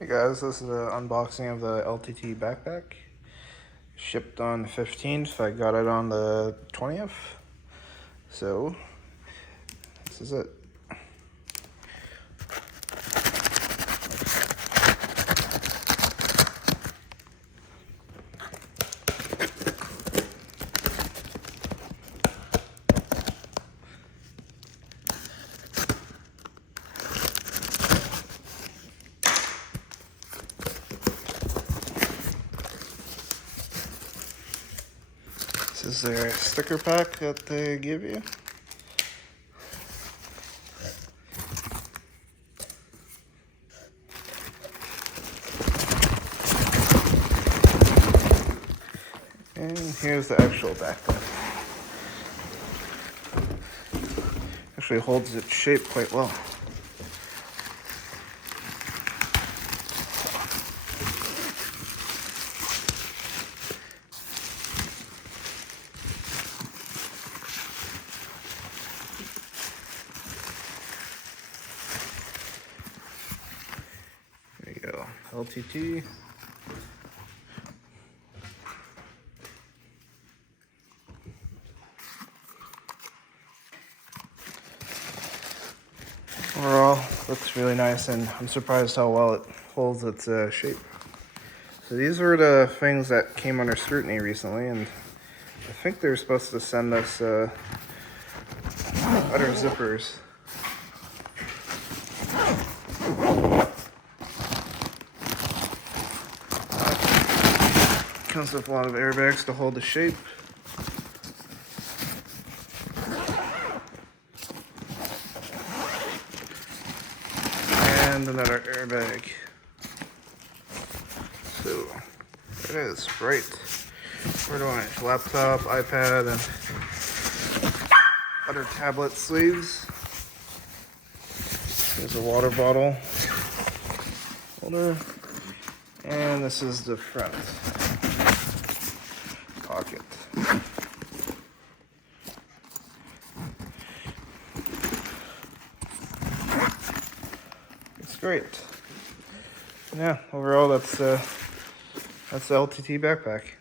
Hey guys, this is an unboxing of the LTT Backpack. Shipped on the 15th, I got it on the 20th. So, this is it. This is their sticker pack that they give you. And here's the actual backpack. Actually holds its shape quite well. There you go, LTT. Overall, looks really nice, and I'm surprised how well it holds its shape. So these were the things that came under scrutiny recently, and I think they're supposed to send us other zippers. Comes with a lot of airbags to hold the shape. And another airbag. So there it is, right where do I laptop, iPad, and other tablet sleeves. There's a water bottle holder, and this is the front pocket. It's great. Yeah, overall that's the LTT Backpack.